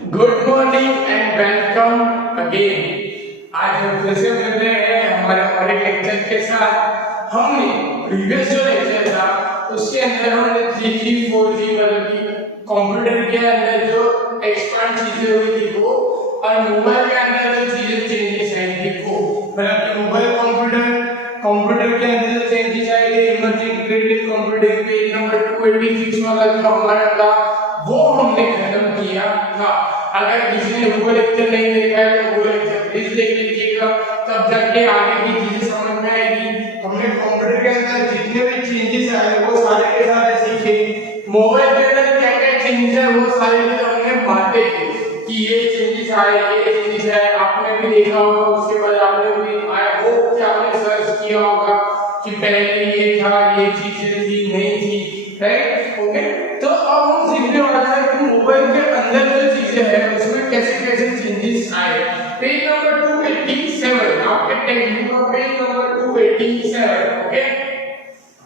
Good morning and welcome again. आज हम फिर से मिल रहे हैं हमारे लेक्चर के साथ। हमने प्रीवियस जो लेक्चर था उसके अंदर हमने 3G 4G मतलब कि कंप्यूटर के अंदर जो एक्सपांड चीजें हुई थी वो, और मोबाइल के अंदर जो चीजें चेंजेस आई थी वो, मतलब कि मोबाइल कंप्यूटर के अंदर जो चेंजेस आई थी, emerging creative computing page number 286 वाला जो हमारा था वो हमने खत्म किया था। अगर किसी ने वो लेक्चर नहीं देखा है तो वो लेक्चर प्लीज देख लीजिएगा, तब जाके आगे की चीजें समझ में आएगी। हमने कंप्यूटर के अंदर जितने भी चेंजेस आए वो सारे के सारे सीखे। मोबाइल के अंदर क्या क्या चेंजेस है वो सारे हमने बातें की कि ये चेंजेस आए, ये चेंजेस है, आपने भी देखा होगा। उसके बाद आपने भी आया वो क्या आपने सर्च किया होगा कि पहले ये था, ये चीजें थी, नहीं थी, राइट? ओके, तो अब हम सीखने वाले हैं कि मोबाइल के अंदर जो चीजें हैं उसमें कैसे कैसे चेंजेस आए। पेज नंबर 287, आपके टेक्स्ट बुक का page number 287। Okay,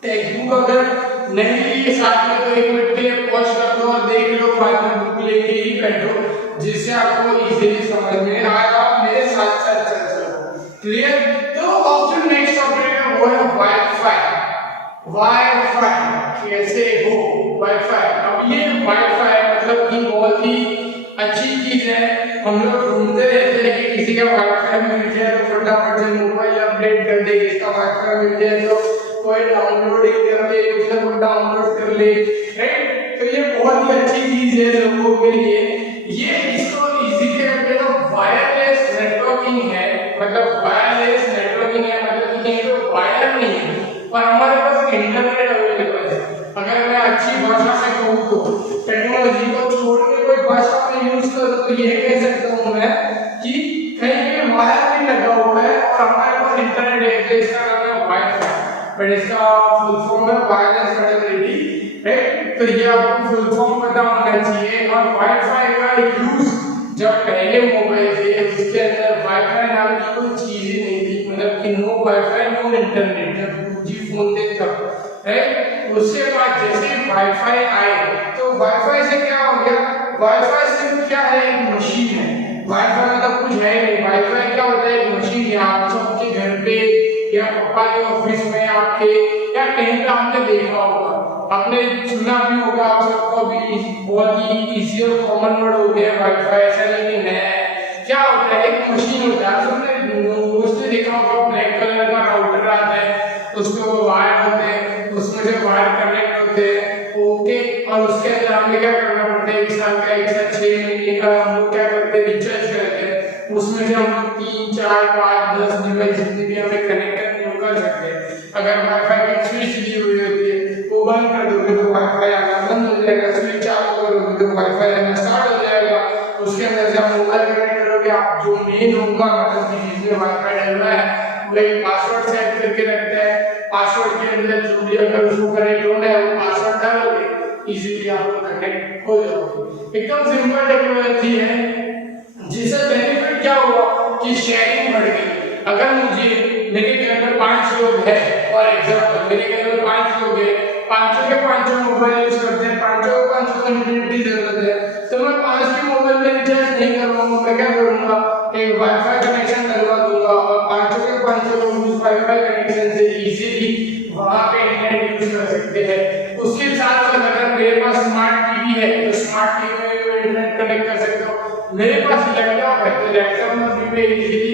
text book अगर नहीं लिए साथ में तो एक मिनट के लिए पॉज कर दो और देख लो, बाद में बुक लेके ही बैठो जिससे आपको इजीली समझ में आएगा। मेरे साथ साथ चल चलो, क्लियर? तो ऑप्शन नेक्स्ट टॉपिक है वो है वाईफाई। वाईफाई कैसे हो? वाईफाई, अब ये वाईफाई मतलब कि बहुत ही अच्छी चीज है। हम लोग ढूंढते रहते हैं कि किसी का वाईफाई मिल जाए तो फटाफट से मोबाइल अपडेट कर दे, इसका वाईफाई मिल जाए तो कोई डाउनलोड कर ले, उसका कोई डाउनलोड कर ले, राइट? तो ये बहुत ही अच्छी चीज है लोगों के लिए। ये इसको इजीली करके तो वायरलेस नेटवर्किंग है, मतलब वायरलेस नेटवर्किंग है मतलब कि कहीं तो वायर नहीं है पर हमारे पास इंटरनेट अवेलेबल है। अगर मैं अच्छी भाषा में कहूँ तो टेक्नोलॉजी को छोड़ के कोई भाषा में यूज करूँ तो ये कह सकता हूँ मैं कि कहीं पे वायर नहीं लगा हुआ है और हमारे पास इंटरनेट है। इसका नाम है वाईफाई, बट इसका फुल फॉर्म है वायरलेस कनेक्टिविटी, राइट? तो ये आपको फुल फॉर्म पता होना चाहिए। और वाईफाई का यूज जब पहले मोबाइल थे उसके अंदर वाईफाई नाम की कोई चीज ही नहीं थी, मतलब कि नो वाईफाई नो इंटरनेट, जब 2G फोन थे तब, राइट? उसके बाद जैसे वाईफाई आए तो वाईफाई से क्या हो गया? वाईफाई सिर्फ क्या है? एक मशीन है। वाईफाई मतलब कुछ है नहीं। वाईफाई क्या होता है? एक मशीन है। आप सबके घर पे या पापा के ऑफिस में आपके या कहीं पे आपने देखा होगा, आपने सुना भी होगा, आप सबको भी बहुत ही इजी और कॉमन वर्ड हो गया वाईफाई, ऐसा नहीं है। क्या होता है? एक मशीन होता है। आपने मोस्टली देखा होगा ब्लैक कलर का राउटर आता है, उसमें वो वायर होते हैं, उसमें से वायर कनेक्ट होते हैं, ओके। और उसके अंदर हमें क्या करना पड़ता है? एक साल का, एक साल 6 महीने का हम लोग क्या करते हैं? रिचार्ज करते हैं। उसमें से हम 3 4 5 10 डिवाइस जितनी भी हमें कनेक्ट करनी कर सकते हैं। अगर वाईफाई की स्विच दी हुई होती है वो बंद कर दोगे तो वाईफाई आना बंद हो जाएगा, स्विच चालू करोगे तो वाईफाई आना स्टार्ट हो जाएगा। उसके अंदर से आप मोबाइल कनेक्ट करोगे, आप जो मेन होगा मतलब कि जिसमें वाईफाई डलना है वो एक पासवर्ड सेट करके रखता है। पासवर्ड के अंदर जो भी अगर उसको कनेक्ट होना है वो पासवर्ड डालोगे, इजीली आप कनेक्ट हो जाओगे। एकदम सिंपल टेक्नोलॉजी है जिससे बेनिफिट क्या हुआ कि शेयरिंग बढ़ गई। अगर मुझे मेरे घर में 5 लोग हैं, फॉर एग्जांपल मेरे घर में 5 लोग हैं, पांचों के पांचों मोबाइल यूज करते हैं, पांचों को पांचों को इंटरनेट की जरूरत है, तो मैं 5 के मोबाइल में रिचार्ज नहीं करूंगा। मैं क्या करूंगा? एक वाईफाई कनेक्शन डलवा दूंगा और पांचों के पांचों लोग उस वाईफाई कनेक्शन से इजीली वहां पे इंटरनेट यूज कर सकते हैं। उसके साथ साथ अगर मेरे पास स्मार्ट टीवी है तो स्मार्ट टीवी में भी इंटरनेट कनेक्ट कर सकता हूँ। मेरे पास लैपटॉप है तो लैपटॉप में भी मैं इजीली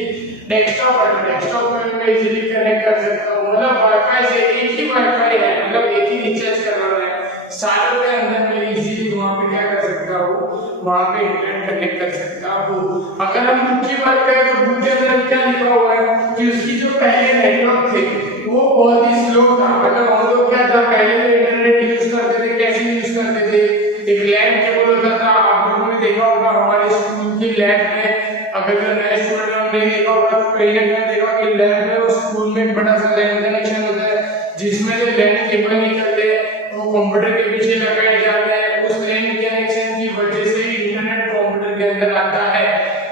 डेस्कटॉप में मैं इजीली कनेक्ट कर सकता हूँ। मतलब वाईफाई से एक ही वाईफाई है, मतलब एक ही रिचार्ज करना है, सालों के अंदर मैं इजीली वहाँ पे क्या कर सकता हूँ? वहाँ पे इंटरनेट कनेक्ट कर सकता हूँ। अगर हम बुक की बात करें तो बुक के अंदर क्या लिखा हुआ है कि उसकी जो पहले नेटवर्क थे वो बहुत ही स्लो था। मतलब हम लोग क्या था, पहले तो इंटरनेट यूज करते थे, कैसे यूज करते थे? एक लैंड केबल होता था। आप लोगों ने देखा होगा हमारे स्कूल की लैब में, अगर जो नए स्टूडेंट हमने देखा होगा तो कहीं ना कहीं देखा कि लैब में उस स्कूल में एक बड़ा सा लैंड कनेक्शन होता है जिसमें से लैंड केबल निकलते हैं वो कंप्यूटर के पीछे लगाए जाते हैं। उस लैंड कनेक्शन की वजह से इंटरनेट कंप्यूटर के अंदर आता है।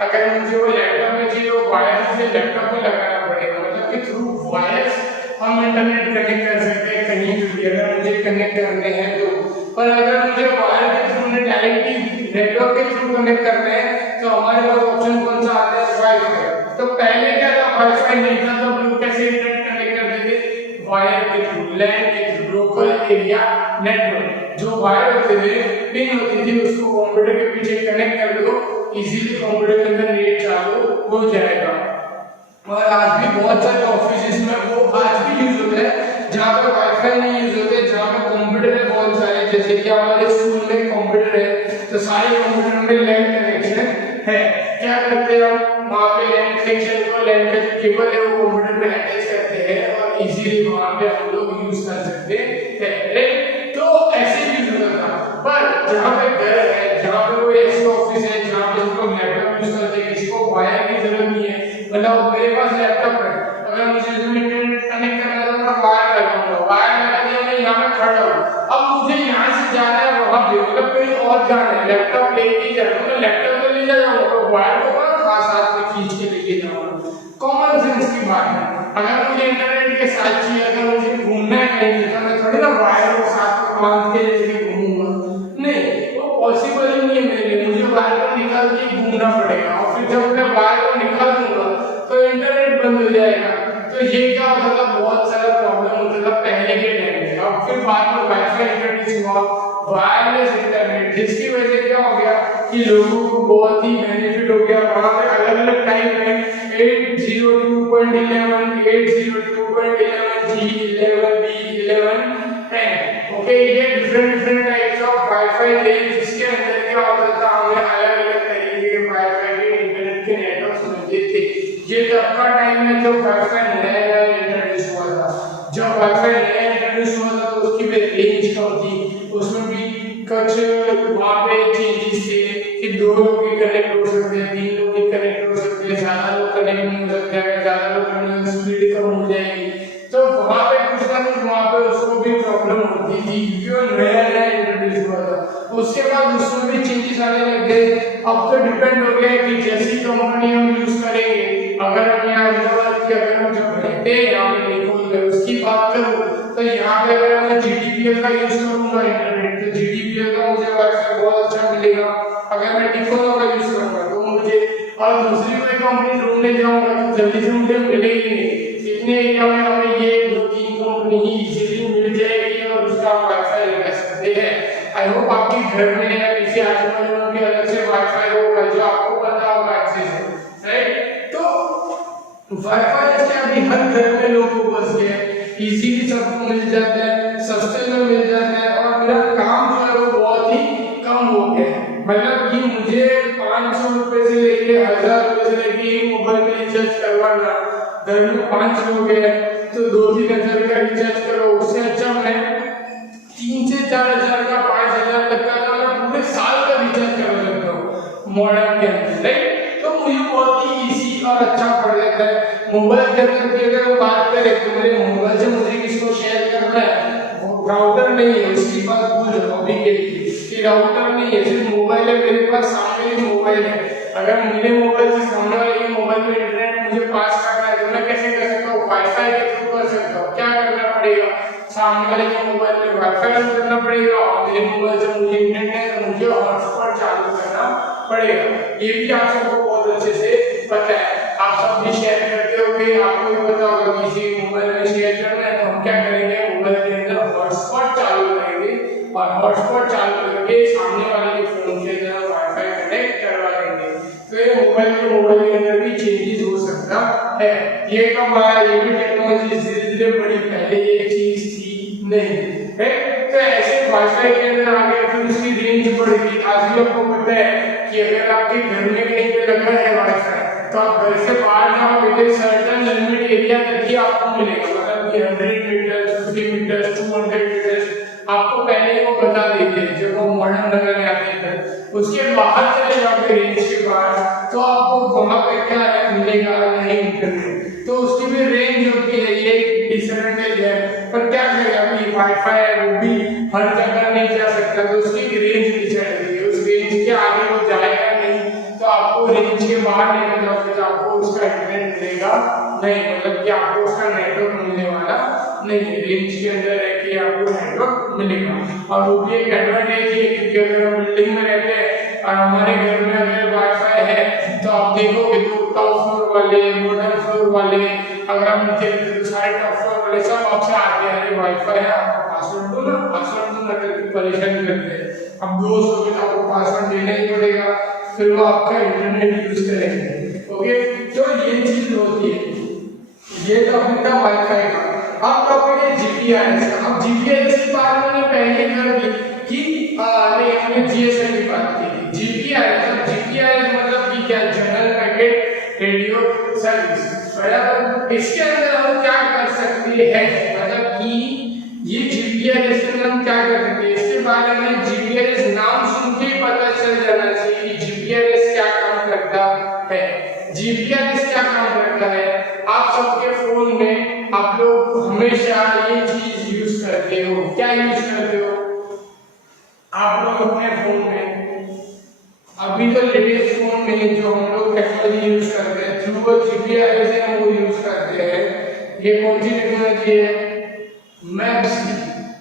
अगर मुझे वो लैपटॉप में चाहिए वो वायर से लैपटॉप में लगाना पड़ेगा, मतलब कि थ्रू वायर्स हम इंटरनेट कनेक्ट कर सकते हैं कहीं भी अगर मुझे कनेक्ट करने हैं तो। पर अगर मुझे वायर के थ्रू डायरेक्टली नेटवर्क के थ्रू कनेक्ट करना है तो हमारे पास ऑप्शन कौन सा आता है, वाईफाई। तो पहले क्या था, वाईफाई नहीं था तो हम लोग कैसे इंटरनेट कनेक्ट करते थे, वायर के थ्रू, लैन के थ्रू, लोकल एरिया नेटवर्क। जो वायर होते थे, पिन होती थी, उसको कंप्यूटर के पीछे कनेक्ट कर दो, इजीली कंप्यूटर के अंदर नेट चालू हो जाएगा। और आज भी बहुत सारे ऑफिस में वो आज भी यूज होता है जहाँ पे वाईफाई नहीं यूज होते, जहाँ पे कंप्यूटर है बहुत सारे, जैसे कि हमारे स्कूल में कंप्यूटर है तो सारे कंप्यूटर में लैन कनेक्शन है। क्या करते हैं हम, वहाँ पे लैन कनेक्शन को, लैन का जो केबल है वो कंप्यूटर में अटैच करते हैं और इजीली वहाँ पे हम लोग यूज कर सकते हैं। तो ऐसे यूज होता था। पर जहाँ पे घर है, जहाँ पे कोई ऐसा ऑफिस है जहाँ पे हम लोग लैपटॉप यूज करते हैं, किसी को वायर की जरूरत नहीं है, मतलब मेरे पास लैपटॉप है, अगर मुझे इंटरनेट कनेक्ट करना है तो मैं वायर लगाऊंगा, वायर लगा दिया, मैं यहाँ पे खड़ा हूँ, अब मुझे यहाँ से जाना है वहाँ पे, मतलब कहीं और जाना है, लैपटॉप लेके जाना है, मैं लैपटॉप तो ले जाऊंगा तो वायर को मैं साथ में खींच के लेके जाऊंगा। कॉमन सेंस की बात है। अगर मुझे इंटरनेट के साथ चाहिए, अगर मुझे घूमना है कहीं तो मैं थोड़ी ना वायर को साथ में बांध के लेके घूमूंगा, नहीं, वो पॉसिबल ही नहीं है मेरे लिए। मुझे वायर को निकाल के घूमना पड़ेगा और फिर जब मैं वायर को निकाल दूंगा तो इंटरनेट बंद हो जाएगा। तो ये क्या होता था, बहुत सारा प्रॉब्लम होता था पहले के टाइम में। अब फिर बाद में वाईफाई इंट्रोड्यूस हुआ, वायरलेस इंटरनेट, जिसकी वजह से क्या हो गया कि लोगों को बहुत ही बेनिफिट हो गया। वहाँ पे अलग-अलग टाइप में 802.11, 802.11, G11, B11 है। ओके, ये डिफरेंट टाइप्स ऑफ वाईफाई थे, जिसके अंदर क्या होता था, हमें अलग-अलग तरीके के वाईफाई के इंटरनेट के नेटवर्क्स मिलते थे। ये तब का टाइम में जब वाईफाई नया इंट्रोड्यूस हुआ था। जब वाईफाई नया इंट्रोड्यूस हुआ था तो उसकी भी रेंज कम थी, उसमें भी कुछ वहाँ पे चेंजेस थे कि 2 लोग ही कनेक्ट हो सकते हैं, 3 लोग ही कनेक्ट हो सकते हैं, ज़्यादा लोग कनेक्ट नहीं हो सकते, अगर ज़्यादा लोग कनेक्ट हो स्पीड कम हो जाएगी। तो वहाँ पे कुछ ना कुछ वहाँ पे उसको भी प्रॉब्लम होती थी क्योंकि वो नया इंट्रोड्यूस हुआ था। उसके बाद उसमें भी चेंजेस आने लग गए। अब तो डिपेंड हो गया कि जैसी कंपनी हम यूज करेंगे, अगर हम यहाँ हैदराबाद की अगर हम जब रहते हैं यहाँ पे निकोल में उसकी बात करूँ तो यहाँ पे अगर मैं GTPL का यूज करूँगा इंटरनेट तो GTPL का मुझे वाईफाई बहुत अच्छा मिलेगा। अगर मैं टिकोलो का यूज करूँगा तो मुझे, और दूसरी कोई कंपनी ढूंढने जाऊँगा तो जल्दी से मुझे मिलेगी नहीं। इतने एरिया में हमें ये 2-3 कंपनी ही इजीली मिल जाएगी और उसका वाईफाई लगा सकते हैं। आई होप आपके घर में या किसी आजू-बाजू में भी अलग से वाईफाई होगा जो आपको पता होगा अच्छे से, राइट। तो वाईफाई से अभी हर घर में लोगों को बस गया, इजीली सबको मिल जाता है, सस्ते में मिल जाता है और मेरा काम जो है वो बहुत ही कम हो गया है। मतलब कि मुझे 500 रुपए से लेके 1000 रुपए से लेके मोबाइल में रिचार्ज करवाना, घर में 5 लोग हैं तो 2-3 हजार का रिचार्ज करो, उससे अच्छा मैं 3 से 4 हजार का, 5 हजार तक का मैं पूरे साल का रिचार्ज कर सकता हूँ मॉडर्न के अंदर, राइट। तो मुझे बहुत ही इजी और अच्छा पड़ जाता है। मोबाइल के अंदर की अगर हम बात करें तो मेरे मोबाइल से मुझे किसको शेयर करना है, राउटर नहीं है, उसकी बात भूल जाओ अभी के लिए कि राउटर नहीं है, सिर्फ मोबाइल है मेरे पास, सामने ही मोबाइल है। अगर मेरे मोबाइल से सामने वाले के मोबाइल में इंटरनेट मुझे पास करना है तो मैं कैसे कर सकता हूँ, वाईफाई के थ्रू कर सकता हूँ। क्या करना पड़ेगा, सामने वाले के मोबाइल में वाईफाई ऑन करना पड़ेगा और मेरे मोबाइल से मुझे इंटरनेट है तो मुझे हॉटस्पॉट चालू करना पड़ेगा। ये भी आप सबको बहुत अच्छे से पता है, आप सब भी शेयर करते होंगे, आपको भी पता होगा किसी मोबाइल में शेयर करना है तो हम क्या करेंगे, मोबाइल के अंदर हॉटस्पॉट चालू करेंगे और हॉटस्पॉट चालू करके सामने वाले के फोन के अंदर वाईफाई कनेक्ट करवा देंगे। तो ये मोबाइल के अंदर भी चेंजेस हो सकता है। ये कब आया, ये भी टेक्नोलॉजी धीरे-धीरे बड़ी, पहले ये चीज थी नहीं, है। तो ऐसे वाईफाई के अंदर आ गया, फिर उसकी रेंज बढ़ गई। आज भी आपको पता है कि अगर आपके घर में कहीं पे लगा है वाईफाई तो आप घर से बाहर जाओगे तो सर्टेन लिमिट एरिया तक ही आपको मिलेगा, मतलब कि 100 मीटर, 50 मीटर, 200 मीटर आपको पहले वो बता देते हैं जब वो मॉडर्न लगाने आते हैं। उसके बाहर चले जाओगे रेंज के बाहर तो आपको वहाँ पे क्या है मिलेगा, नहीं इंटरनेट। तो उसकी भी रेंज होती है, ये डिसएडवांटेज है। पर क्या करेगा, अभी वाईफाई है वो भी हर जगह नहीं जा सकता तो उसकी रेंज डिसाइड होती है, उस रेंज के आगे वो जाएगा नहीं तो आपको रेंज के बाहर लेकर जाओगे तो आपको उसका इंटरनेट मिलेगा नहीं, मतलब कि आपको उसका नेटवर्क मिलने वाला नहीं है, रेंज के अंदर रह के आपको नेटवर्क मिलेगा। और वो भी एक एडवांटेज है, क्योंकि अगर हम बिल्डिंग में रहते हैं और हमारे घर में अगर वाईफाई है तो आप देखोगे तो टॉप फ्लोर वाले, बॉटम फ्लोर वाले, अगर हम नीचे तो सारे टॉप फ्लोर वाले सब आपसे आते हैं, अरे वाईफाई है आपका पासवर्ड दो ना, पासवर्ड दो ना करके परेशान करते हैं। अब दोस्त हो तो आपको पासवर्ड देना ही पड़ेगा, फिर वो आपका इंटरनेट यूज करेंगे। ओके, तो ये चीज होती है। ये टॉपिक था वाईफाई का। अब टॉपिक है जीपीआरएस का। अब जीपीआरएस की बात मैंने पहले कर दी कि नहीं, हमने जीएसएम की बात की थी। जीपीआरएस मतलब कि क्या, जनरल पैकेट रेडियो सर्विस, बराबर। इसके अंदर हम क्या कर सकते हैं, मतलब कि ये जीपीआरएस के अंदर हम क्या कर सकते हैं, इसके बारे में जीपीआरएस नाम सुन के पता चल जाना चाहिए कि जीपीआरएस क्या काम करता है। जीपीआरएस क्या काम करता है, आप सबके फोन में आप लोग हमेशा ये चीज यूज करते हो। क्या यूज करते हो आप लोग अपने फोन में? अभी तो लेटेस्ट फोन में जो हम लोग टेक्नोलॉजी यूज करते हैं थ्रू जीपीआरएस है, हम वो यूज करते हैं। ये कौन सी टेक्नोलॉजी है? मैप्स।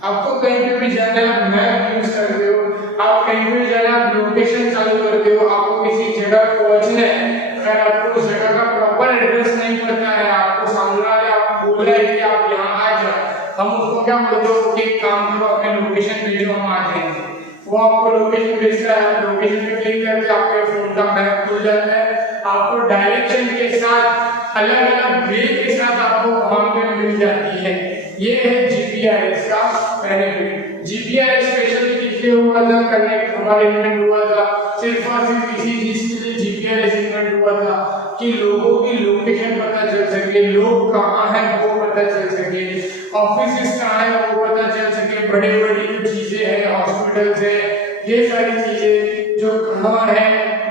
आपको कहीं पे भी जाना है आप मैप यूज करते हो, आप कहीं पे भी जाना है आप लोकेशन चालू करते हो। आपको किसी जगह पहुंचना है, अगर आपको उस जगह का प्रॉपर एड्रेस नहीं पता है, आपको सामने वाले आप बोल रहे हैं कि आप यहाँ आ जाओ, हम उसको क्या बोलते हो कि काम करो, अपने लोकेशन भेजो, हम आ जाएंगे। वो आपको लोकेशन भेजता है, आप लोकेशन पे क्लिक करके आपके फोन का मैप खुल जाता है, आपको डायरेक्शन के साथ अलग अलग वे के साथ आपको वहां पे मिल जाती है। ये है जीपीआरएस का बेनिफिट। जीपीआरएस स्पेशली किसके हुआ था, कनेक्ट हमारे इन्वेंट हुआ था सिर्फ और सिर्फ इसी चीज के लिए जीपीआरएस इन्वेंट हुआ था कि लोगों की लोकेशन पता चल सके, लोग कहाँ हैं वो पता चल सके, ऑफिस कहाँ है वो पता चल सके, बड़े बड़ी जो चीजें हैं, हॉस्पिटल्स है, ये सारी चीजें जो कहाँ है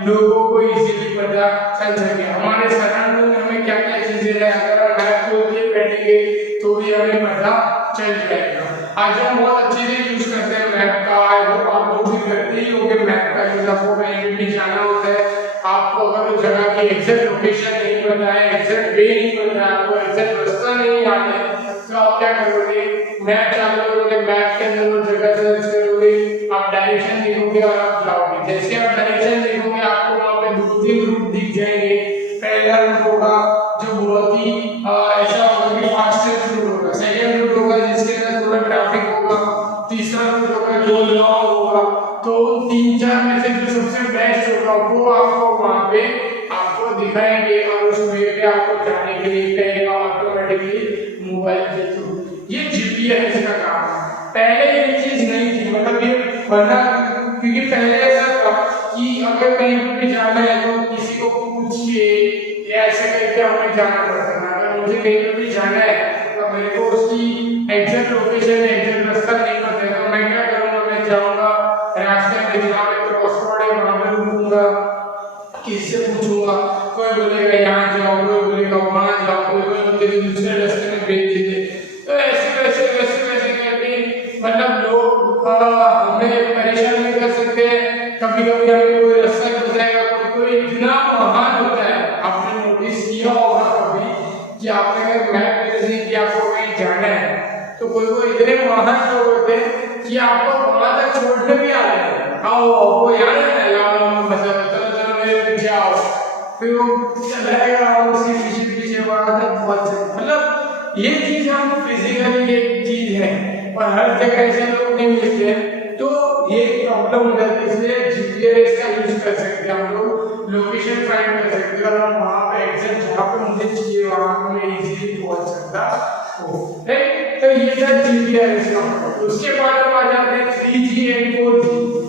लोगों को इजीली पता चल सके। हमारे सराउंडिंग में हमें क्या क्या चीजें है, अगर हम मैप खोल के बैठेंगे तो भी हमें पता चल जाएगा। आज हम बहुत अच्छे से यूज करते हैं मैप का, आप लोग भी करते ही होंगे मैप का यूज। आपको कहीं भी जाना होता है, आपको अगर उस जगह की एग्जैक्ट लोकेशन नहीं पता है, एग्जैक्ट वे नहीं पता है, आपको एग्जैक्ट रास्ता नहीं आता है, तो आप क्या करोगे, मैप चालू करोगे, मैप के अंदर वो जगह सर्च करोगे, आप डायरेक्शन देखोगे और आप जाओगे। जैसे आप डायरेक्शन देखोगे आपको वहाँ पे 2-3 रूट दिख जाएंगे। पहला रूट होगा जो बहुत ही ऐसा होगा कि फास्टेस्ट रूट होगा, सेकंड रूट होगा जिसके अंदर थोड़ा ट्रैफिक होगा, तीसरा रूट होगा जो लॉन्ग होगा। तो 3-4 में से जो सबसे बेस्ट होगा वो आपको वहाँ पे आपको दिखाएंगे और उस वे पे आपको जाने के लिए कहेगा ऑटोमेटिकली मोबाइल के थ्रू। ये जीपीआरएस का काम है। पहले ये चीज नहीं थी, मतलब ये बना क्योंकि पहले ऐसा था कि अगर कहीं भी जाना है तो किसी को पूछ के या ऐसे करके हमें जाना पड़ता था। अगर मुझे कहीं भी जाना है तो मेरे को उसकी एग्जैक्ट लोकेशन, एग्जैक्ट रास्ता नहीं पता है, तो मैं क्या करूँगा, मैं जाऊँगा रास्ते में जहाँ पे क्रॉस रोड है वहाँ पे रुकूंगा, किससे पूछूंगा, कोई बोलेगा यहाँ जाओ, कोई बोलेगा वहाँ जाओ, कोई बोलेगा दूसरे रास्ते में भेज दीजिए। तो ऐसे वैसे करके मतलब लोग हमें परेशान नहीं कर सकते। कभी कभी हमें कोई रास्ता बताएगा, कोई इतना महान होता है। आपने नोटिस किया होगा कभी कि आपने अगर मैप में नहीं कि आपको कहीं जाना है तो कोई इतने महान लोग होते हैं कि आपको वहां तक छोड़ने भी आ जाए, आओ आपको यहाँ फिर वो चलाएगा और उसके पीछे पीछे वहां तक पहुंच जाए। मतलब ये चीज हम फिजिकली एक चीज है और हर जगह ऐसे लोग नहीं मिलते हैं, तो ये प्रॉब्लम हो जाती है। इसलिए जीपीआरएस का यूज कर सकते हैं हम लोग, लोकेशन फाइंड कर सकते हैं और हम वहां पे एग्जैक्ट जहाँ पे मुझे चाहिए वहां पे मैं इजीली पहुंच सकता हूँ। तो ये था जीपीआरएस का। उसके बाद हम आ जाते हैं 3G एंड 4G।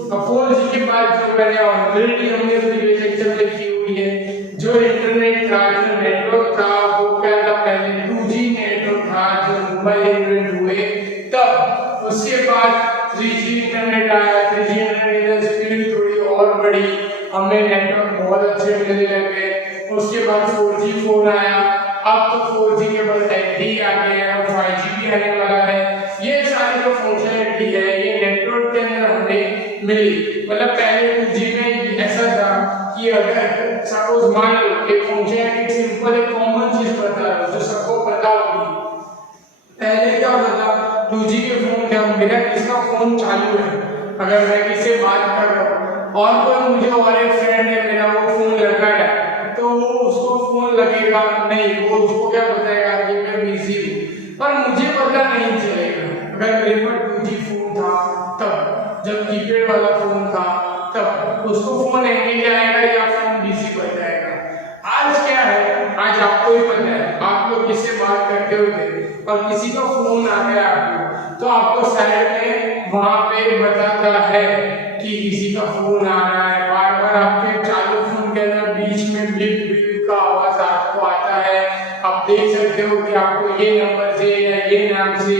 अब 4G के बाद जो मैंने ऑलरेडी हमने प्रीवियस लेक्चर में की हुई है, जो इंटरनेट था, जो नेटवर्क था, वो क्या था, पहले 2G नेटवर्क था जो मोबाइल इन्वेंट हुए तब। उसके बाद 3G इंटरनेट आया, 3G इंटरनेट की स्पीड थोड़ी और बढ़ी, हमें नेटवर्क बहुत अच्छे मिलने लगे। उसके बाद 4G फोन आया, अब तो 4G के बाद LTE आ गया है, 5G भी आने वाला है। ये सारी जो फंक्शनलिटी है ये नेटवर्क के अंदर हमें मिली। मतलब पहले 2G में ऐसा था कि अगर सपोज मान लो एक फंक्शन एक सिंपल एक कॉमन चीज बता रहा हूं, फोन चालू है, अगर मैं किसी से बात कर रहा हूँ और कोई मुझे और एक फ्रेंड है मेरा वो फोन लगा है, तो वो उसको फोन लगेगा नहीं, वो उसको क्या बताएगा कि मैं बिजी हूँ, पर मुझे पता नहीं चलेगा। अगर मेरे पास 2G फोन था तब, जब कीपैड वाला फोन था तब, उसको फोन एंगेज आएगा या फोन बिजी बन जाएगा। आज क्या है, आज आपको ही पता है, आप लोग किससे बात करते होते और किसी का फोन आ गया आपको, तो आपको साइड में वहां पे बताता है कि किसी का फोन आ रहा है। बार बार आपके चालू फोन के अंदर बीच में बिप बिप का आवाज आपको आता है। आप देख सकते हो कि आपको ये नंबर से या ये नाम से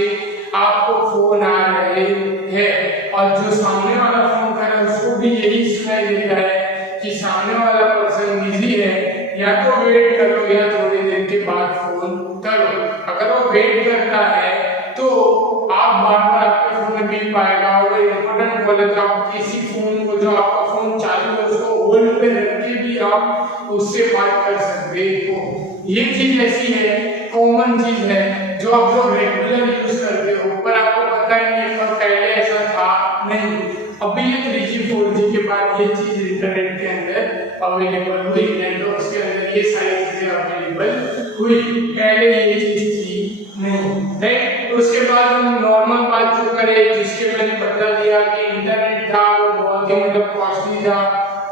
आपको फोन आ रहे हैं, और जो सामने वाला फोन कर रहा है उसको भी यही सुनाई देता है कि सामने वाला पर्सन बिजी है, या तो वेट करो या थोड़ी देर के बाद फोन करो। अगर वो वेट करता है तो आप बार बार आपके फोन में बिल पाएगा, और इम्पोर्टेंट बोले तो आप किसी फोन को, जो आपका फोन चालू है उसको होल्ड पे रख के भी आप उससे बात कर सकते हो। ये चीज ऐसी है, कॉमन चीज है जो आप लोग रेगुलर यूज करते हो, पर आपको पता नहीं है, पर पहले ऐसा था नहीं। अभी ये 3G 4G के बाद ये चीज इंटरनेट के अंदर अवेलेबल हुई, नेटवर्क्स के अंदर ये सारी चीजें अवेलेबल हुई, पहले ये चीज थी नहीं, राइट। तो उसके बाद हम नॉर्मल बात जो करें, जिसके मैंने बता दिया कि इंटरनेट था वो बहुत ही मतलब कॉस्टली था,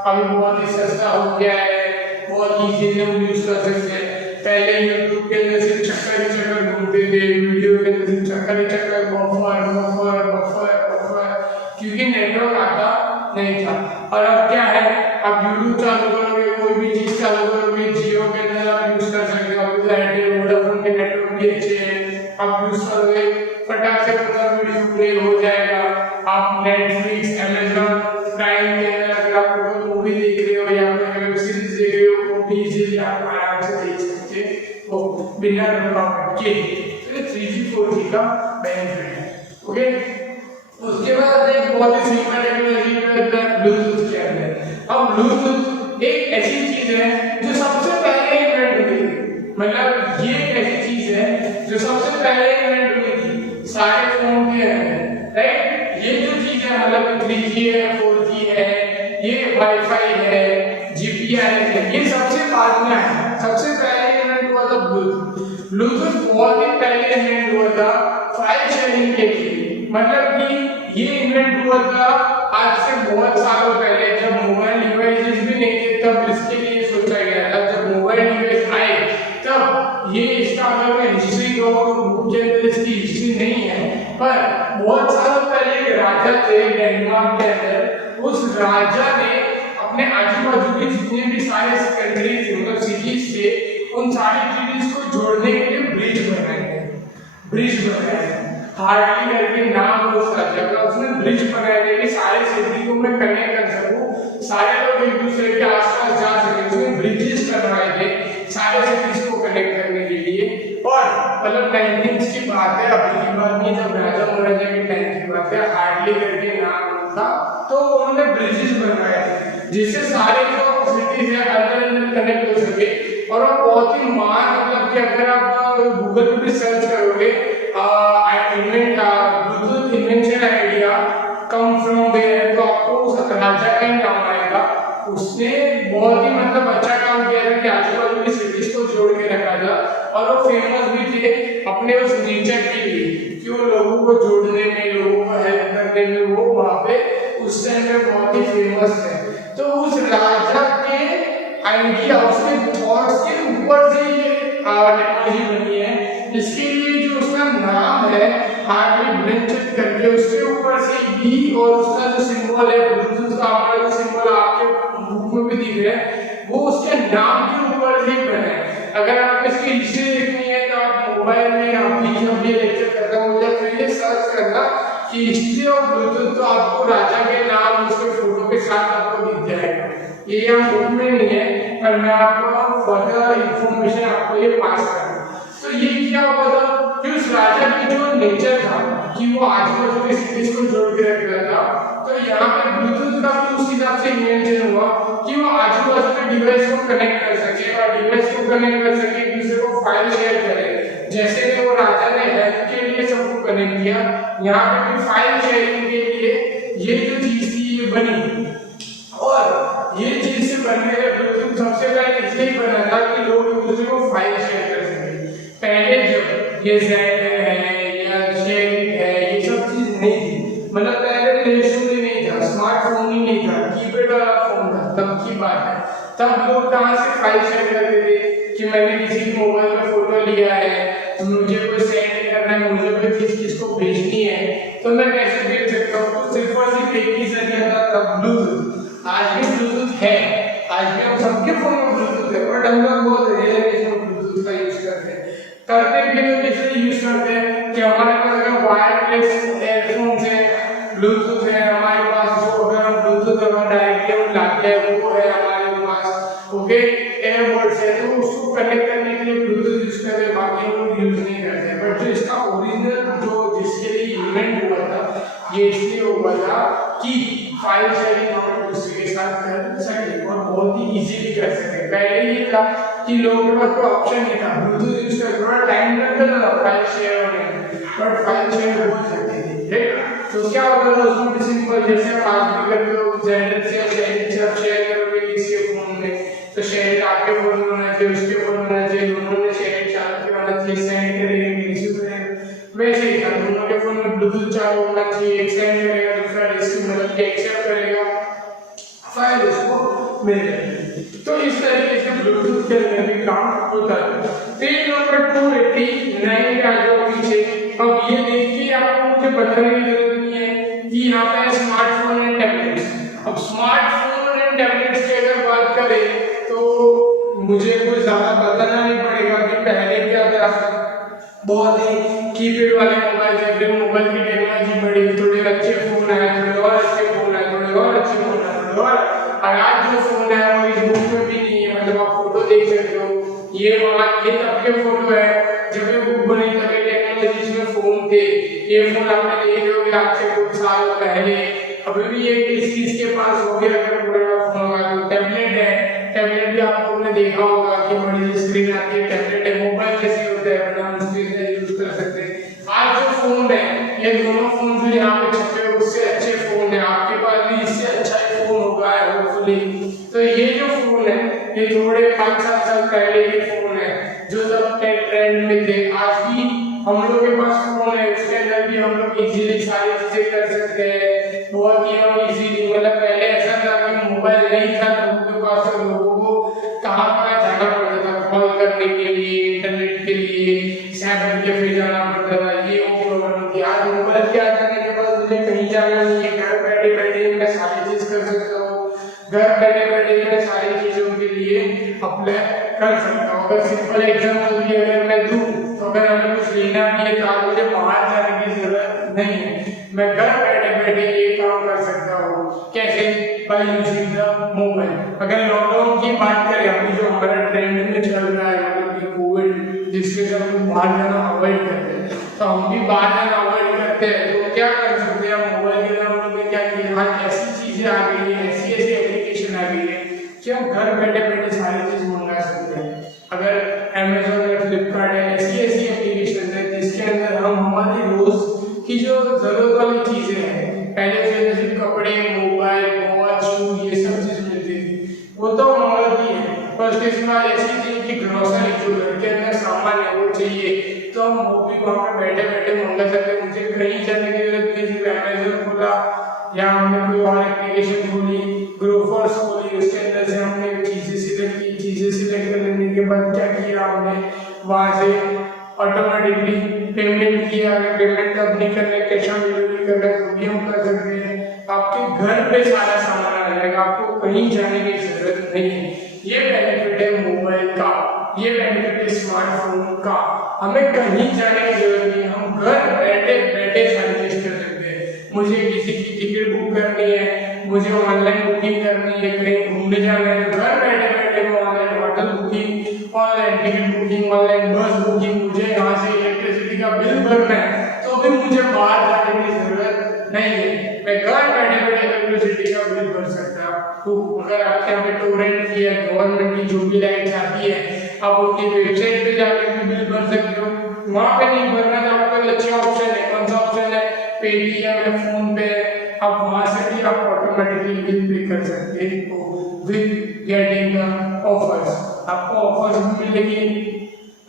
अभी बहुत ही सस्ता हो गया है, बहुत इजीली हम यूज कर सकते हैं। पहले यूट्यूब के अंदर सिर्फ चक्कर ही चक्कर घूमते थे, वीडियो के अंदर सिर्फ चक्कर ही चक्कर, बफर बफर बफर बफर, क्योंकि नेटवर्क आता नहीं था। और अब क्या है, आप यूट्यूब चालू करोगे, कोई भी चीज चालू करोगे, जियो के अंदर आप यूज कर सकते हो, अभी एयरटेल वोडाफोन के नेटवर्क भी अच्छे हैं, आप यूज करोगे फटाक से पूरा वीडियो प्ले हो जाएगा। आप नेटफ्लिक्स, अमेज़न प्राइम के अंदर अगर आप कोई मूवी देख रहे हो या फिर वेब सीरीज देख रहे हो, वो भी इजीली आप आराम से देख सकते हो बिना रुकावट के। तो 3G 4G का बेनिफिट है, ओके। उसके बाद एक बहुत ही सिंपल टेक्नोलॉजी है ब्लूटूथ के अंदर। अब ब्लूटूथ एक ऐसी चीज है जो सबसे पहले इन्वेंट हुई थी, मतलब ये एक ऐसी चीज है जो सबसे पहले इन्वेंट हुई थी सारे फोन के अंदर, राइट। ये जो चीज है मतलब 3G है, 4G है, ये वाईफाई है, GPRS है, ये सबसे बाद में आया। सबसे पहले इन्वेंट हुआ था ब्लूटूथ। ब्लूटूथ बहुत ही पहले इन्वेंट हुआ था फाइल शेयरिंग के लिए, मतलब कि ये इन्वेंट हुआ था आज से बहुत सालों पहले, जब मोबाइल डिवाइसेस भी नहीं थे तब इसके लिए सोचा गया था। जब मोबाइल डिवाइस आए तब ये इसका, अगर मैं हिस्ट्री कहूँ तो बुक के अंदर इसकी हिस्ट्री नहीं है, पर बहुत सालों पहले एक राजा थे डेनमार्क के अंदर, उस राजा ने अपने आजू बाजू के जितने भी सारे कंट्रीज थे, मतलब सिटीज थे, उन सारी सिटीज को जोड़ने के लिए ब्रिज बनाए, हार्डली करके नाम उसका जगह, उसने ब्रिज बनाया है कि सारे सिटी को मैं कनेक्ट कर सकूं, सारे लोग एक दूसरे के आसपास जा सके। उसने ब्रिजेस बनवाए थे सारे सिटीज को कनेक्ट करने के लिए। और मतलब 19th की बात है, अभी की बात नहीं, जब राजा महाराजा के टाइम की बात है, हार्डली करके नाम था, तो उन्होंने ब्रिजेस बनवाए थे जिससे सारे जो सिटीज है अंदर कनेक्ट हो सके। और वो बहुत ही मान, मतलब कि अगर आप गूगल पे भी सर्च करोगे Bluetooth invention idea come from where, तो आपको उस राजा का ही नाम आएगा। उसने बहुत ही मतलब अच्छा काम किया था कि आजू बाजू की सिटीज को जोड़ के रखा था, और वो फेमस भी थे अपने उस नेचर के लिए कि वो लोगों को जोड़ने में, लोगों को हेल्प करने में, वो वहाँ पे उस टाइम में बहुत ही फेमस है। तो उस राजा के आइडिया, उसके थॉट्स के ऊपर से ये टेक्नोलॉजी बनी है। इसके लिए जो उसका नाम है हार्डली ब्लेंचेड करके, उसके ऊपर से बी और उसका जो सिंबल है ब्लूटूथ का, हमारा जो सिंबल आपके बुक में भी दिख रहा है, वो उसके नाम के ऊपर ही बना है। अगर आपको इसकी हिस्ट्री देखनी है तो आप मोबाइल में अभी लेक्चर खत्म हो जाए फिर ये सर्च करना कि हिस्ट्री ऑफ ब्लूटूथ, तो आपको राजा के नाम उसके फोटो के साथ आपको दिख जाएगा। ये यहाँ बुक में नहीं है, पर मैं आपको फर्दर इंफॉर्मेशन आपको ये पास करूँ। तो ये क्या हुआ था कि उस राजा की जो नेचर था कि वो आजू-बाजू के सिटीज को जोड़ के रख रहा था, तो यहाँ पे ब्लूटूथ का भी उस हिसाब से इन्वेंशन हुआ कि वो आजू-बाजू के डिवाइस को कनेक्ट कर सके, और डिवाइस को कनेक्ट कर सके, एक दूसरे को फाइल शेयर करे। जैसे कि वो राजा ने हेल्प के लिए सबको कनेक्ट किया, यहाँ पे भी फाइल शेयरिंग के लिए ये जो चीज थी ये बनी। और ये चीज से बनने का ब्लूटूथ सबसे पहले इसलिए बना था कि लोग एक दूसरे को फाइल शेयर कर सकें। पहले जब ये ज़ेंडर है या शेयरिंग है ये सब चीज नहीं थी, मतलब पहले रिलेशन ही नहीं था, स्मार्टफोन ही नहीं था, कीपैड वाला फोन था, तब की बात है। तब लोग कहाँ से फाइल शेयर करते थे कि मैंने किसी के मोबाइल में फोटो लिया है, मुझे कोई सेंड करना है, मुझे कोई चीज किसको भेजनी है तो मैं कैसे भेज सकता हूँ। तो सिर्फ और सिर्फ एक ही जरिया था तब, ब्लूटूथ। आज भी ब्लूटूथ है, आज भी हम सबके फोन में ब्लूटूथ है, बट हम लोग बहुत रेयर केस में ब्लूटूथ का यूज करते हैं। करते भी लोग इसलिए यूज करते हैं कि हमारे पास अगर वायरलेस एयरफोन्स है, ब्लूटूथ है हमारे पास, जो अगर हम ब्लूटूथ अगर डायरेक्टली हम लाते हैं वो है हमारे पास, ओके, एयरबड्स है, तो उसको कनेक्ट करने के लिए ब्लूटूथ यूज करते हैं, बाकी लोग यूज नहीं करते हैं। बट जो इसका ओरिजिनल जो जिसके लिए इन्वेंट हुआ था, ये इसलिए हुआ था कि फाइल शेयरिंग हम एक दूसरे के साथ कर सके और बहुत ही इजीली कर सके। पहले ये था कि लोगों के पास कोई ऑप्शन नहीं था, ब्लूटूथ यूज कर थोड़ा टाइम लगता था फाइल शेयर होने में, बट फाइल शेयर हो सकती थी, राइट। तो क्या होगा उसमें भी सिंपल, जैसे आप आज भी करते हो, जेंडर से आप शेयर करोगे किसी के फोन में, तो शेयर आपके फोन में होना चाहिए, उसके फोन में होना चाहिए, दोनों ने शेयर चालू करना चाहिए, सेंड करेंगे रिसीव करेंगे, वैसे ही था, दोनों के फोन में ब्लूटूथ चालू होना चाहिए, एक सेंड करेगा दूसरा रिसीव मतलब एक्सेप्ट करेगा, फाइल उसको मिल जाएगी। तो इस तरीके से ब्लूटूथ के अंदर भी काम होता है। पेज नंबर 289 पे आ जाओ पीछे। अब ये देखिए आपको मुझे बताने की जरूरत नहीं है कि यहाँ पे स्मार्टफोन एंड टैबलेट्स। अब स्मार्टफोन एंड टैबलेट्स की अगर बात करें तो मुझे कुछ ज्यादा बताना नहीं पड़ेगा कि पहले क्या था, बहुत ही कीपैड वाले मोबाइल थे, फिर मोबाइल की टेक्नोलॉजी बढ़ी, थोड़े अच्छे फोन आए, थोड़े और अच्छे फोन आए, थोड़े और अच्छे फोन आए, थोड़े और आज जो फोन है वो इस बुक में भी नहीं है, मतलब आप फोटो देख सकते हो, ये तब के फोटो है जब ये बुक बनी, तब ये टेक्नोलॉजी में फोन थे। ये फोन आपने देखे होंगे आज से कुछ साल पहले, अभी भी ये किसी के पास हो गया अगर बड़ा फोन होगा। तो टैबलेट है, टैबलेट भी आप लोगों ने देखा होगा कि बड़ी सी स्क्रीन आती है, टैबलेट है, मोबाइल जैसे होता है, बट हम स्क्रीन से यूज कर सकते हैं। आज जो फोन है, ये दोनों फोन जो यहाँ पे छपे हैं उससे अच्छे फोन है, आपके पास भी इससे अच्छा ही फोन होगा होपफुली। तो ये जो फोन है ये थोड़े 5-7 साल पहले के फोन है जो तब ट्रेंड में थे। आज भी हम लोग के पास फोन है, उसके अंदर भी हम लोग इजीली सारी चीजें कर सकते हैं, बहुत ही हम इजीली, मतलब पहले ऐसा था कि मोबाइल नहीं था लोगों के पास, तो लोगों को कहाँ कहाँ जाना पड़ता था कॉल करने के लिए, इंटरनेट के लिए, साइबर कैफे जाना पड़ता था, ये वो प्रॉब्लम थी। आज मोबाइल के आ जाने के बाद मुझे कहीं जाना नहीं है, घर बैठे बैठे मैं सारी चीज कर सकता हूँ, घर बैठे बैठे मैं सारी चीजों के लिए अप्लाई कर सकता हूँ। अगर सिंपल एग्जांपल भी अगर मैं दूं तो अगर हमें कुछ लेना भी है तो आज मुझे बाहर जाने की जरूरत नहीं है, मैं घर बैठे बैठे ये काम कर सकता हूँ। कैसे? By using the mobile. अगर लॉकडाउन की बात करें, अभी जो हमारा ट्रेंड में चल रहा है, मतलब कि कोविड जिसके वजह से हम बाहर जाना अवॉइड करते हैं, तो हम भी बाहर जाना अवॉइड करते हैं, तो क्या कर सकते हैं? मोबाइल के अंदर हम लोग क्या किया, आज ऐसी चीजें आ गई है, ऐसी ऐसी एप्लीकेशन आ गई है कि हम घर बैठे बैठे सारी चीज मंगा सकते हैं। अगर Amazon या फ्लिपकार्ट है, ऐसी ऐसी एप्लीकेशन है जिसके अंदर हम हमारी रोज की जो जरूरत वाली चीजें हैं, पहले से जैसे कपड़े, मोबाइल, वॉच, शूज, ये सब चीज मिलती थी, वो तो मंगाती है। पर उसके बाद ऐसी चीज की ग्रोसरी जो घर के अंदर सामान है वो चाहिए, तो हम वो भी वहाँ पे बैठे बैठे मंगा सकते हैं। मुझे कहीं जाने की जरूरत नहीं, सिर्फ Amazon खोला या हमने कोई और एप्लीकेशन खोली, ग्रोफर्स खोली, उसके अंदर से हमने चीजें सिलेक्ट की, चीजें सिलेक्ट करने के बाद क्या किया हमने, वहाँ से ऑटोमेटिकली पेमेंट किया। अगर पेमेंट अब नहीं करना, कैश ऑन डिलीवरी करना है तो भी हम कर सकते हैं। आपके घर पे सारा सामान आ जाएगा, आपको कहीं जाने की जरूरत नहीं है। ये बेनिफिट है मोबाइल का, ये बेनिफिट है स्मार्टफोन का। हमें कहीं जाने की जरूरत नहीं, हम घर बैठे बैठे सारी चीज कर सकते हैं। मुझे किसी की टिकट बुक करनी है, मुझे ऑनलाइन बुकिंग करनी है, कहीं घूमने जाना है, तो घर बैठे बैठे मैं online hotel booking, online ticket booking, online बस बुकिंग, मुझे यहाँ से इलेक्ट्रिसिटी का बिल भरना है तो भी मुझे बाहर जाने की जरूरत नहीं है, मैं घर बैठे बैठे इलेक्ट्रिसिटी का बिल भर सकता हूँ। तो अगर आपके यहाँ पे टोरेंट की या गवर्नमेंट की जो भी लाइट आती है, आप उनकी वेबसाइट पे जाकर भी बिल भर सकते हो। वहां पे नहीं भरना तो आपके लिए अच्छा ऑप्शन है। कौन सा ऑप्शन है? पेटीएम है, फोन पे। आप वहां से भी आप ऑटोमेटिकली बिल पे कर सकते हो विद गेटिंग द ऑफर्स। आपको ऑफर्स भी मिलेगी,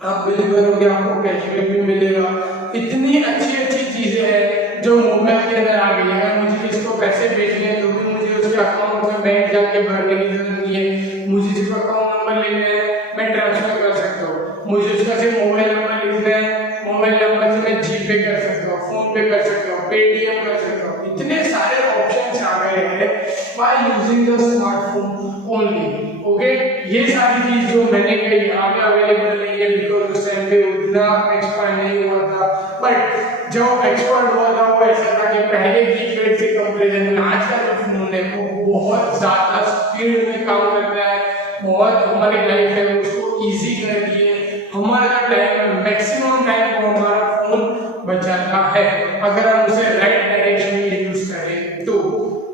आप बिल भरोगे आपको कैशबैक भी मिलेगा। इतनी अच्छी अच्छी चीजें हैं जो मोबाइल के अंदर आ गई है। अगर मुझे किसी को पैसे भेजने हैं तो भी मुझे उसके अकाउंट में बैंक जाके भरने की जरूरत नहीं है। मुझे सिर्फ अकाउंट नंबर लेना है, मैं ट्रांसफर कर सकता हूँ। मुझे उसका सिर्फ मोबाइल नंबर लिखना है, मोबाइल नंबर से मैं जीपे कर सकता हूँ, फोन पे कर सकता हूँ, पेटीएम कर सकता हूँ। इतने सारे ऑप्शंस आ गए हैं by using the smartphone only. Okay, ये सारी चीज जो मैंने कही यहाँ पे अवेलेबल नहीं है बिकॉज उस टाइम पे उतना एक्सपर्ट नहीं हुआ था। बट जब एक्सपर्ट हुआ था वो ऐसा था कि पहले कीपैड से कंपैरिजन में आज का जो फोन है वो बहुत ज्यादा स्पीड में काम करता है, बहुत हमारी लाइफ है उसको इजी कर दिए। हमारा टाइम है मैक्सिमम टाइम को हमारा फोन बचाता है अगर हम उसे राइट डायरेक्शन में यूज करें तो।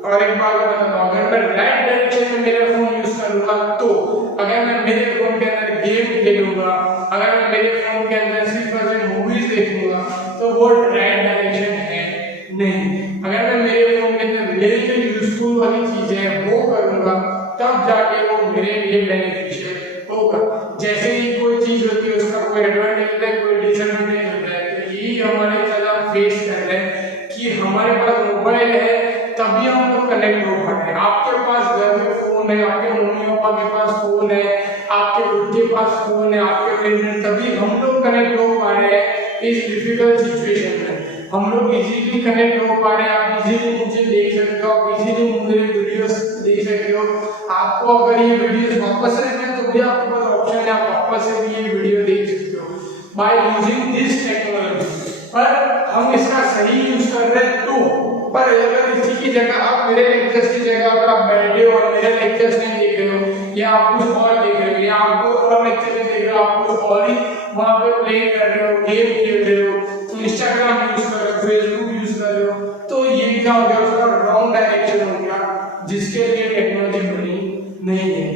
और एक बात बताता हूँ, अगर मैं राइट डायरेक्शन में मेरा फोन यूज करूंगा तो अगर मैं मेरे फोन के अंदर गेम खेलूंगा, अगर मैं मेरे फोन के अंदर सिर्फ मूवीज देखूंगा तो वो राइट डायरेक्शन है नहीं। अगर मैं मेरे फोन के अंदर मेरे जो यूजफुल वाली चीजें हैं वो करूंगा तब जाके वो मेरे लिए बेनिफिशियल होगा। जैसे ही कोई चीज होती है उसका कोई एडवांटेज होता है, कोई डिसएडवांटेज होता है। तो यही हमारे साथ हम फेस कर रहे हैं कि हमारे पास मोबाइल है तभी हम लोग कनेक्ट हो पा रहे हैं। आपके पास घर में फोन है, आपके मम्मी पापा के पास फोन है, आपके खुद के पास फोन है, आपके फ्रेंड है, तभी हम लोग कनेक्ट हो पा रहे हैं इस डिफिकल्ट सिचुएशन में। हम लोग इजीली कनेक्ट हो पा रहे हैं। आप इजीली मुझे देख सकते हो, आप इजीली मेरे वीडियोस देख सकते हो। आपको अगर ये वीडियोस वापस देखना है तो भी आपके पास ऑप्शन है, आप वापस से भी ये वीडियो देख सकते हो बाय यूजिंग दिस टेक्नोलॉजी। पर हम इसका सही यूज कर रहे हैं तो। पर अगर इसी की जगह आप मेरे लेक्चर्स की जगह पर आप बैठे हो और मेरे लेक्चर्स नहीं देख रहे हो या आप कुछ और देख रहे हो या आप कुछ और लेक्चर नहीं देख रहे हो, आप कुछ और ही वहां पे प्ले कर रहे हो, गेम खेल रहे हो, इंस्टाग्राम यूज कर रहे हो, फेसबुक यूज कर रहे हो, तो ये क्या हो गया? उसका रॉन्ग डायरेक्शन हो गया जिसके लिए टेक्नोलॉजी बनी नहीं है।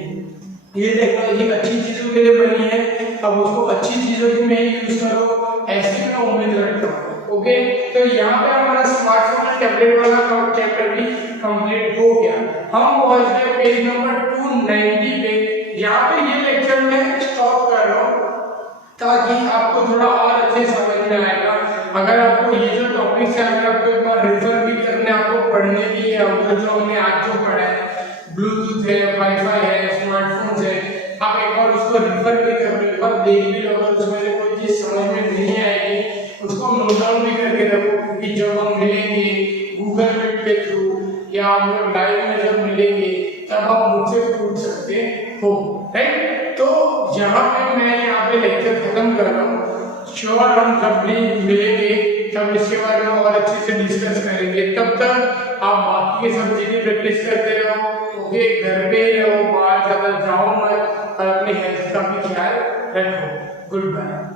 ये टेक्नोलॉजी अच्छी चीजों के लिए बनी है, अब उसको अच्छी चीजों के में यूज करो ऐसी मैं उम्मीद रखता हूँ। ओके, तो यहाँ पे हमारा स्मार्टफोन और टैबलेट वाला चैप्टर भी कंप्लीट हो गया। हम पहुंच गए पेज नंबर 290 पे। यहाँ पे ये लेक्चर मैं स्टॉप कर रहा हूँ ताकि आपको थोड़ा और अच्छे समझ में आएगा। अगर आपको ये जो टॉपिक्स है अगर आपको एक बार रेफर भी करने, आपको पढ़ने की है, जो हमने आज जो पढ़ा है, ब्लूटूथ है, वाईफाई है, स्मार्टफोन है, आप एक बार उसको रेफर भी कर लो, एक बार देख भी लो। अगर उसमें से कोई चीज समझ में नहीं आएगी उसको नोट डाउन भी करके रखो, क्योंकि जब हम मिलेंगे गूगल मीट के थ्रू या हम लोग लाइव में जब मिलेंगे तब आप मुझसे पूछ सकते हो, राइट। तो यहाँ पे मैं यहाँ पे लेक्चर खत्म कर रहा हूँ। श्योर हम जब भी मिलेंगे तब इसके बारे में और अच्छे से डिस्कस करेंगे। तब तक आप बाकी की सब चीजें प्रैक्टिस करते रहो। ओके, घर पे रहो, बाहर ज्यादा जाओ मत और अपनी हेल्थ का भी ख्याल रखो। Good bye.